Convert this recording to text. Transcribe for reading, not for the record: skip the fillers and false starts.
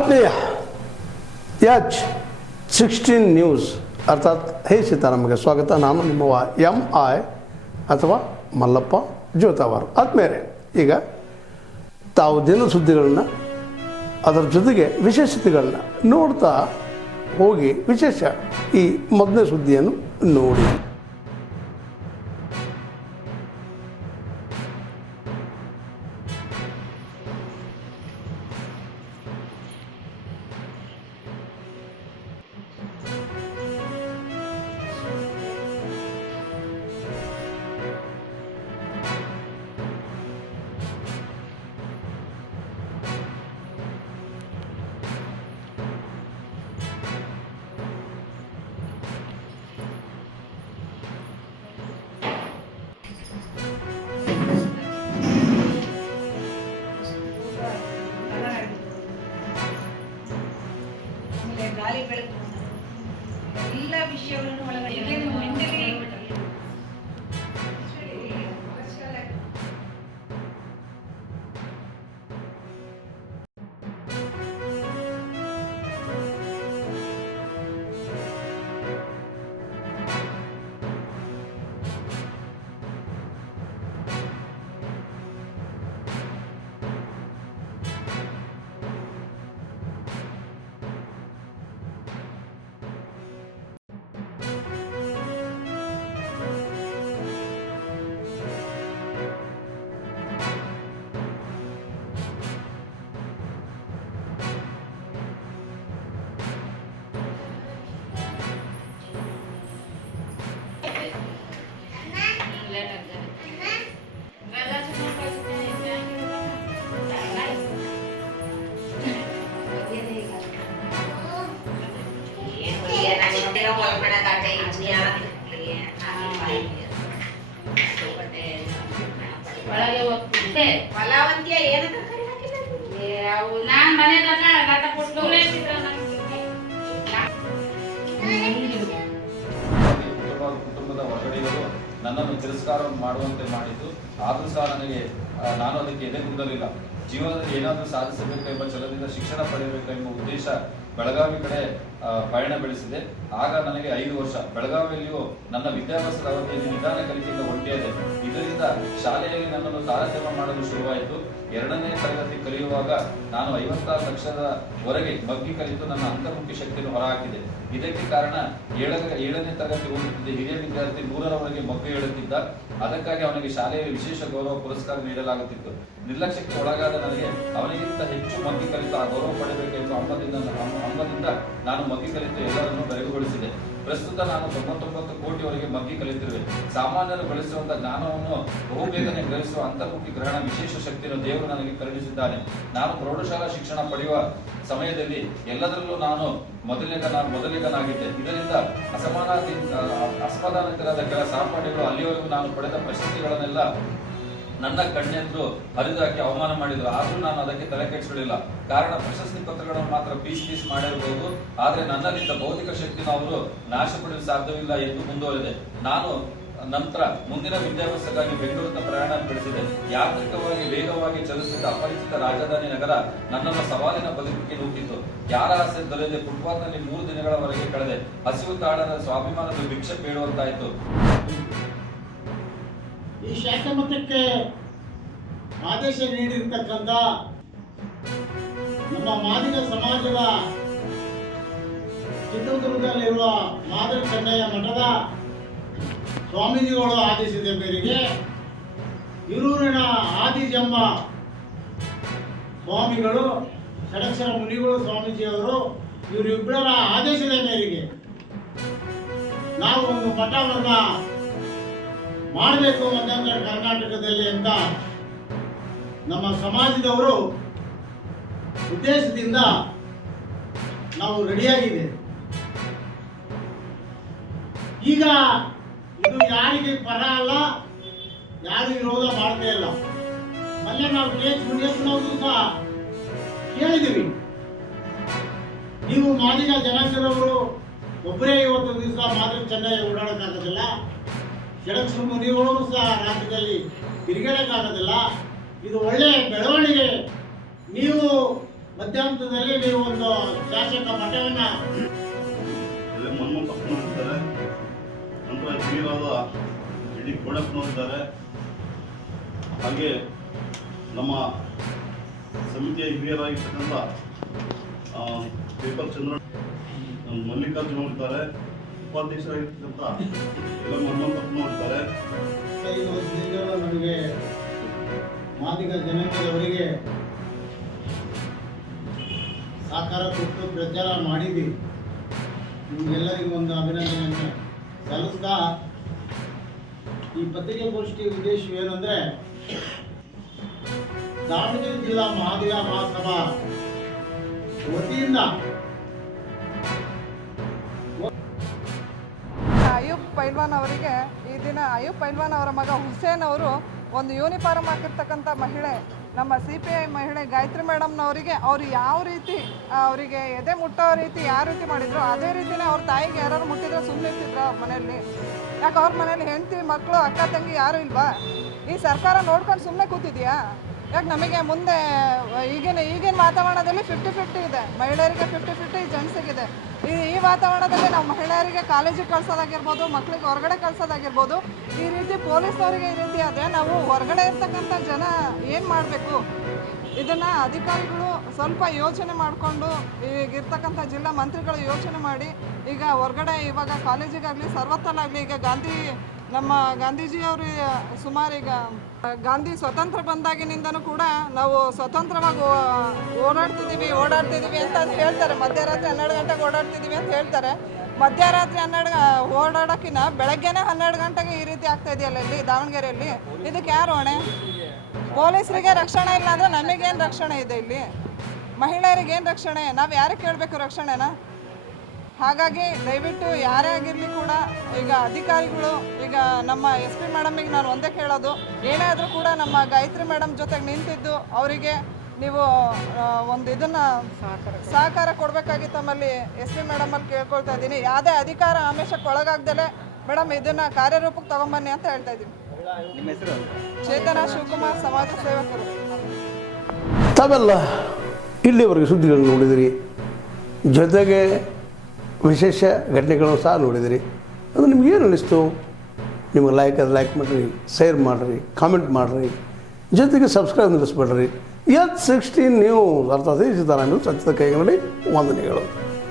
ಆತ್ಮೀಯ H16 news ಅರ್ಥಾತ್ ಹೇ ಸೀತಾರಾಮಗೆ ಸ್ವಾಗತ. ನಾನು ನಿಮ್ಮವ MI ಅಥವಾ ಮಲ್ಲಪ್ಪ ಜೋತಾವಾರ್. ಆದ್ಮೇಲೆ ಈಗ ತಾವು ದಿನ ಸುದ್ದಿಗಳನ್ನ ಅದರ ಜೊತೆಗೆ ವಿಶೇಷತೆಗಳನ್ನ ನೋಡ್ತಾ ಹೋಗಿ ವಿಶೇಷ ಈ ಮೊದಲನೇ ಸುದ್ದಿಯನ್ನು ನೋಡಿ. ಗಾಳಿ ಬೆಳಕು ಎಲ್ಲ ವಿಷಯಗಳನ್ನು ಒಳಗಡೆ ಒಳಗೆ ಹೋಗ್ತಿದ್ದೆ ಫಲವಂತಿಯ ಏನಂತ ಅವು ನಾನು ಮನೆಯಲ್ಲ ನಾಟ ಕೊಟ್ಟು ಕುಟುಂಬದ ಹೊರಗಡೆಯವರು ನನ್ನನ್ನು ತಿರಸ್ಕಾರ ಮಾಡುವಂತೆ ಮಾಡಿದ್ದು. ಆದರೂ ಸಹ ನನಗೆ ನಾನು ಅದಕ್ಕೆ ಎದೆಗುಂದಲಿಲ್ಲ. ಜೀವನದಲ್ಲಿ ಏನಾದರೂ ಸಾಧಿಸಬೇಕು ಎಂಬ ಛಲದಿಂದ ಶಿಕ್ಷಣ ಪಡೆಯಬೇಕು ಎಂಬ ಉದ್ದೇಶ ಬೆಳಗಾವಿ ಕಡೆ ಪಯಣ ಬೆಳೆಸಿದೆ. ಆಗ ನನಗೆ 5 ವರ್ಷ. ಬೆಳಗಾವಿಯಲ್ಲಿಯೂ ನನ್ನ ವಿದ್ಯಾಭ್ಯಾಸದ ಅವಧಿಯಲ್ಲಿ ನಿಧಾನ ಕಲಿಕೆಯಿಂದ ಹೊಂಟಿದೆ. ಇದರಿಂದ ಶಾಲೆಯಲ್ಲಿ ನನ್ನನ್ನು ತಾರತಮ್ಯ ಮಾಡಲು ಶುರುವಾಯಿತು. 2ನೇ ತರಗತಿ ಕಲಿಯುವಾಗ ನಾನು 56 ಲಕ್ಷದವರೆಗೆ ಮಗ್ಗಿ ಕಲಿತು ನನ್ನ ಅಂತರ್ಮುಖಿ ಶಕ್ತಿಯನ್ನು ಹೊರಹಾಕಿದೆ. ಇದಕ್ಕೆ ಕಾರಣ 7ನೇ ತರಗತಿ ಓದುತ್ತಿದ್ದ ಹಿರಿಯ ವಿದ್ಯಾರ್ಥಿ 100ರವರೆಗೆ ಮಗ್ಗು ಹೇಳುತ್ತಿದ್ದ. ಅದಕ್ಕಾಗಿ ಅವನಿಗೆ ಶಾಲೆಯಲ್ಲಿ ವಿಶೇಷ ಗೌರವ ಪುರಸ್ಕಾರ ನೀಡಲಾಗುತ್ತಿತ್ತು. ನಿರ್ಲಕ್ಷ್ಯಕ್ಕೆ ಒಳಗಾದ ನನಗೆ ಅವನಿಗಿಂತ ಹೆಚ್ಚು ಮಗ್ಗಿ ಕಲಿತು ಆ ಗೌರವ ಪಡೆಯಬೇಕೆಂದು ಹಂಬದಿಂದ ನಾನು ಮಗ್ಗಿ ಕಲಿತು ಎಲ್ಲರನ್ನೂ ಬೆರಗುಗೊಳಿಸಿದೆ. ಪ್ರಸ್ತುತ ನಾನು 99 ಕೋಟಿವರೆಗೆ ಮಗ್ಗಿ ಕಲಿತಿರುವೆ. ಸಾಮಾನ್ಯರು ಗಳಿಸುವಂತಹ ಜ್ಞಾನವನ್ನು ಬಹುಬೇಗನೆ ಗ್ರಹಿಸುವ ಅಂತರ್ಮುಖಿ ಗ್ರಹಣ ವಿಶೇಷ ಶಕ್ತಿಯನ್ನು ದೇವರು ನನಗೆ ಕರುಣಿಸಿದ್ದಾನೆ. ನಾನು ಪ್ರೌಢಶಾಲಾ ಶಿಕ್ಷಣ ಪಡೆಯುವ ಸಮಯದಲ್ಲಿ ಎಲ್ಲದರಲ್ಲೂ ನಾನು ಮೊದಲಿಗನಾಗಿದ್ದೆ. ಇದರಿಂದ ಅಸಮಾಧಾನಿತರಾದ ಕೆಲ ಸಹಪಾಠಿಗಳು ಅಲ್ಲಿಯವರೆಗೂ ನಾನು ಪಡೆದ ಪ್ರಶಸ್ತಿಗಳನ್ನೆಲ್ಲ ನನ್ನ ಕಣ್ಣೆಂದು ಹರಿದಾಕಿ ಅವಮಾನ ಮಾಡಿದ್ರು. ಆದ್ರೂ ನಾನು ಅದಕ್ಕೆ ತಲೆ ಕೆಡಿಸಲಿಲ್ಲ. ಕಾರಣ ಪ್ರಶಸ್ತಿ ಪತ್ರಗಳನ್ನು ಮಾತ್ರ ಪೀಸ್ ಮಾಡಿರಬಹುದು, ಆದ್ರೆ ನನ್ನಲ್ಲಿದ್ದ ಭೌತಿಕ ಶಕ್ತಿನ ಅವರು ನಾಶಪಡಿಸಲು ಸಾಧ್ಯವಿಲ್ಲ ಎಂದು ಮುಂದುವರೆದೆ. ನಾನು ನಂತರ ಮುಂದಿನ ವಿದ್ಯಾಭ್ಯಾಸಕ್ಕಾಗಿ ಬೆಂಗಳೂರಿನ ಪ್ರಯಾಣ ಬೆಳೆಸಿದೆ. ಯಾಂತ್ರಿಕವಾಗಿ ವೇಗವಾಗಿ ಚಲಿಸುತ್ತಿದ್ದ ಅಪರಿಚಿತ ರಾಜಧಾನಿ ನಗರ ನನ್ನನ್ನು ಸವಾಲಿನ ಬದುಕಿಗೆ ನೂಕಿತ್ತು. ಯಾರ ಆಸೆ ದೊರೆಯದೆ ಫುಟ್ಪಾತ್ನಲ್ಲಿ 3 ದಿನಗಳವರೆಗೆ ಕಳೆದೆ. ಹಸಿವು ತಾಳದ ಸ್ವಾಭಿಮಾನದ ಭಿಕ್ಷೆ ಬೇಡುವಂತಾಯಿತು. ಈ ಶಾಖಮತಕ್ಕೆ ಆದೇಶ ನೀಡಿರ್ತಕ್ಕಂಥ ನಮ್ಮ ಮಾದಿಗ ಸಮಾಜದ ಚಿತ್ರದುರ್ಗದಲ್ಲಿರುವ ಮಾದರಿ ಚೆನ್ನಯ್ಯ ಮಠದ ಸ್ವಾಮೀಜಿಗಳು ಆದೇಶದ ಮೇರೆಗೆ ಹಿರೂರಿನ ಆದಿಜಂಬ ಸ್ವಾಮಿಗಳು, ಷಡಕ್ಷರ ಮುನಿಗಳು ಸ್ವಾಮೀಜಿಯವರು ಇವರಿಬ್ಬರ ಆದೇಶದ ಮೇರೆಗೆ ನಾವು ಒಂದು ಮಠವನ್ನ ಮಾಡಬೇಕು ಮಧ್ಯಂತರ ಕರ್ನಾಟಕದಲ್ಲಿ ಅಂತ ನಮ್ಮ ಸಮಾಜದವರು ಉದ್ದೇಶದಿಂದ ನಾವು ರೆಡಿಯಾಗಿದೆ. ಈಗ ಇದು ಯಾರಿಗೆ ಪರ ಅಲ್ಲ, ಯಾರು ವಿರೋಧ ಮಾಡ್ತಾ ಇಲ್ಲ. ಮೊನ್ನೆ ನಾವು KH ಮುನಿಯಪ್ಪನವರು ಸಹ ಕೇಳಿದ್ದೀವಿ, ನೀವು ಮಾದಿಗ ಜನಾಂಗದವರು ಒಬ್ಬರೇ ಇವತ್ತು ದಿವಸ ಮಾದರಿ ಚೆನ್ನೈ ಓಡಾಡೋಕ್ಕಾಗೋದಿಲ್ಲ, ಷಡಕ್ಷರ ಮುನಿಗಳು ಸಹ ರಾಜ್ಯದಲ್ಲಿ ತಿರುಗಾಡೋಕ್ಕಾಗೋದಿಲ್ಲ. ಇದು ಒಳ್ಳೆಯ ಬೆಳವಣಿಗೆ. ನೀವು ಮಧ್ಯಂತರದಲ್ಲಿ ನೀವು ಒಂದು ಶಾಸಕ ಮಠವನ್ನ ಎಲ್ಲ ಮನ್ಮೋಹನ್ ಇರ್ತಾರೆ, ನಂತರ ಹಿರಿಯರಾದ ಡಿ ಕೋಡಪ್ಪನವರಿದ್ದಾರೆ, ಹಾಗೆ ನಮ್ಮ ಸಮಿತಿಯ ಹಿರಿಯರಾಗಿರ್ತಕ್ಕಂಥ ಪೇಪರ್ ಚಂದ್ರ ಮಲ್ಲಿಕಾರ್ಜುನ ಇರ್ತಾರೆ, ಉಪಾಧ್ಯಕ್ಷರಾಗಿರ್ತಕ್ಕಂಥ ಎಲ್ಲ ಮನ್ಮೋಹನ್ 5 ವರ್ಷದಿಂದ ನಮಗೆ ಮಾದಿಗ ಜನಾಂಗದವರಿಗೆ ಸಹಕಾರ ಕೊಟ್ಟು ಪ್ರಚಾರ ಮಾಡಿದ್ದೀವಿ. ನಿಮಗೆಲ್ಲರಿಗೂ ಒಂದು ಅಭಿನಂದನೆಯನ್ನು ಸಲ್ಲಿಸ್ತಾ ಈ ಪತ್ರಿಕಾಗೋಷ್ಠಿ ಉದ್ದೇಶ ಏನಂದ್ರೆ, ದಾವಣಗೆರೆ ಜಿಲ್ಲಾ ಮಾದಿಗ ಮಹಾಸಭಾ ವತಿಯಿಂದ ಅಯೂಬ್ ಪೈಲ್ವಾನ್ ಅವರಿಗೆ ಈ ದಿನ ಅಯೂಬ್ ಪೈಲ್ವಾನ್ ಅವರ ಮಗ ಹುಸೇನ್ ಅವರು ಒಂದು ಯೂನಿಫಾರ್ಮ್ ಹಾಕಿರ್ತಕ್ಕಂಥ ಮಹಿಳೆ, ನಮ್ಮ CPI ಮಹಿಳೆ ಗಾಯತ್ರಿ ಮೇಡಮ್ನವರಿಗೆ ಅವರು ಯಾವ ರೀತಿ ಅವರಿಗೆ ಎದೆ ಮುಟ್ಟೋ ರೀತಿ ಯಾವ ರೀತಿ ಮಾಡಿದ್ರು ಅದೇ ರೀತಿಯೇ ಅವ್ರ ತಾಯಿಗೆ ಯಾರು ಮುಟ್ಟಿದ್ರೆ ಸುಮ್ಮನೆ ಇರ್ತಿದ್ರು ಅವ್ರ ಮನೆಯಲ್ಲಿ. ಯಾಕೆ ಅವ್ರ ಮನೇಲಿ ಹೆಂಡತಿ ಮಕ್ಕಳು ಅಕ್ಕ ತಂಗಿ ಯಾರೂ ಇಲ್ವಾ? ಈ ಸರ್ಕಾರ ನೋಡ್ಕೊಂಡು ಸುಮ್ಮನೆ ಕೂತಿದ್ಯಾ? ಯಾಕೆ ನಮಗೆ ಮುಂದೆ ಈಗಿನ ವಾತಾವರಣದಲ್ಲಿ 50-50 ಇದೆ, ಮಹಿಳೆಯರಿಗೆ 50-50, ಜೆಂಟ್ಸಿಗಿದೆ. ಈ ವಾತಾವರಣದಲ್ಲಿ ನಾವು ಮಹಿಳೆಯರಿಗೆ ಕಾಲೇಜಿಗೆ ಕಳ್ಸೋದಾಗಿರ್ಬೋದು, ಮಕ್ಕಳಿಗೆ ಹೊರಗಡೆ ಕಳ್ಸೋದಾಗಿರ್ಬೋದು, ಈ ರೀತಿ ಪೊಲೀಸ್ನವರಿಗೆ ಈ ರೀತಿ ಆದರೆ ನಾವು ಹೊರಗಡೆ ಇರ್ತಕ್ಕಂಥ ಜನ ಏನು ಮಾಡಬೇಕು? ಇದನ್ನು ಅಧಿಕಾರಿಗಳು ಸ್ವಲ್ಪ ಯೋಚನೆ ಮಾಡಿಕೊಂಡು, ಈಗಿರ್ತಕ್ಕಂಥ ಜಿಲ್ಲಾ ಮಂತ್ರಿಗಳು ಯೋಚನೆ ಮಾಡಿ ಈಗ ಹೊರಗಡೆ ಇವಾಗ ಕಾಲೇಜಿಗಾಗಲಿ ಸರ್ವತ್ತಲ್ಲಾಗಲಿ ಈಗ ನಮ್ಮ ಗಾಂಧೀಜಿಯವರು ಸುಮಾರು ಈಗ ಗಾಂಧಿ ಸ್ವತಂತ್ರ ಬಂದಾಗಿನಿಂದನೂ ಕೂಡ ನಾವು ಸ್ವತಂತ್ರವಾಗಿ ಓಡಾಡ್ತಿದ್ದೀವಿ ಅಂತ ಹೇಳ್ತಾರೆ. ಮಧ್ಯರಾತ್ರಿ 12 ಗಂಟೆಗೆ ಓಡಾಡ್ತಿದ್ದೀವಿ ಅಂತ ಹೇಳ್ತಾರೆ. ಮಧ್ಯರಾತ್ರಿ 12 ಓಡಾಡೋಕ್ಕಿಂತ ಬೆಳಗ್ಗೆನೇ 12 ಗಂಟೆಗೆ ಈ ರೀತಿ ಆಗ್ತಾ ಇದೆಯಲ್ಲ ಇಲ್ಲಿ ದಾವಣಗೆರೆಯಲ್ಲಿ. ಇದಕ್ಕೆ ಯಾರು ಹೊಣೆ? ಪೊಲೀಸರಿಗೆ ರಕ್ಷಣೆ ಇಲ್ಲ ಅಂದರೆ ನಮಗೇನು ರಕ್ಷಣೆ ಇದೆ ಇಲ್ಲಿ? ಮಹಿಳೆಯರಿಗೆ ಏನು ರಕ್ಷಣೆ? ನಾವು ಯಾರಿಗೆ ಕೇಳಬೇಕು ರಕ್ಷಣೆನ? ಹಾಗಾಗಿ ದಯವಿಟ್ಟು ಯಾರೇ ಆಗಿರಲಿ ಕೂಡ ಈಗ ಅಧಿಕಾರಿಗಳು, ಈಗ ನಮ್ಮ SP ಮೇಡಮಿಗೆ ನಾನು ಒಂದೇ ಕೇಳೋದು, ಏನೇ ಆದರೂ ಕೂಡ ನಮ್ಮ ಗಾಯತ್ರಿ ಮೇಡಮ್ ಜೊತೆಗೆ ನಿಂತಿದ್ದು ಅವರಿಗೆ ನೀವು ಒಂದು ಇದನ್ನು ಸಹಕಾರ ಕೊಡಬೇಕಾಗಿ ತಮ್ಮಲ್ಲಿ SP ಮೇಡಮಲ್ಲಿ ಕೇಳ್ಕೊಳ್ತಾ ಇದ್ದೀನಿ. ಯಾವುದೇ ಅಧಿಕಾರ ಆಮಿಷಕ್ಕೆ ಒಳಗಾಗ್ದಲೇ ಮೇಡಮ್ ಇದನ್ನು ಕಾರ್ಯರೂಪಕ್ಕೆ ತಗೊಂಬನ್ನಿ ಅಂತ ಹೇಳ್ತಾ ಇದ್ದೀನಿ. ಚೇತನ ಶಿವಕುಮಾರ್, ಸಮಾಜ ಸೇವಕರು. ತಾವೆಲ್ಲ ಇಲ್ಲಿವರೆಗೆ ಸುದ್ದಿಗಳನ್ನು ನೋಡಿದಿರಿ, ಜೊತೆಗೆ ವಿಶೇಷ ಘಟನೆಗಳನ್ನು ಸಹ ನೋಡಿದಿರಿ. ಅದು ನಿಮಗೇನು ಅನ್ನಿಸ್ತು? ನಿಮಗೆ ಲೈಕ್ ಮಾಡಿರಿ, ಶೇರ್ ಮಾಡಿರಿ, ಕಾಮೆಂಟ್ ಮಾಡಿರಿ, ಜೊತೆಗೆ ಸಬ್ಸ್ಕ್ರೈಬ್ ನಿಲ್ಲಿಸ್ಬೇಡ್ರಿ. H16 ನ್ಯೂಸ್ ಅರ್ಥಾತ್ ಸಿದ್ದರಾಮಯ್ಯ ಸತ್ಯದ ಕೈಗನ್ನಡಿ ವಂದನೆಗಳು.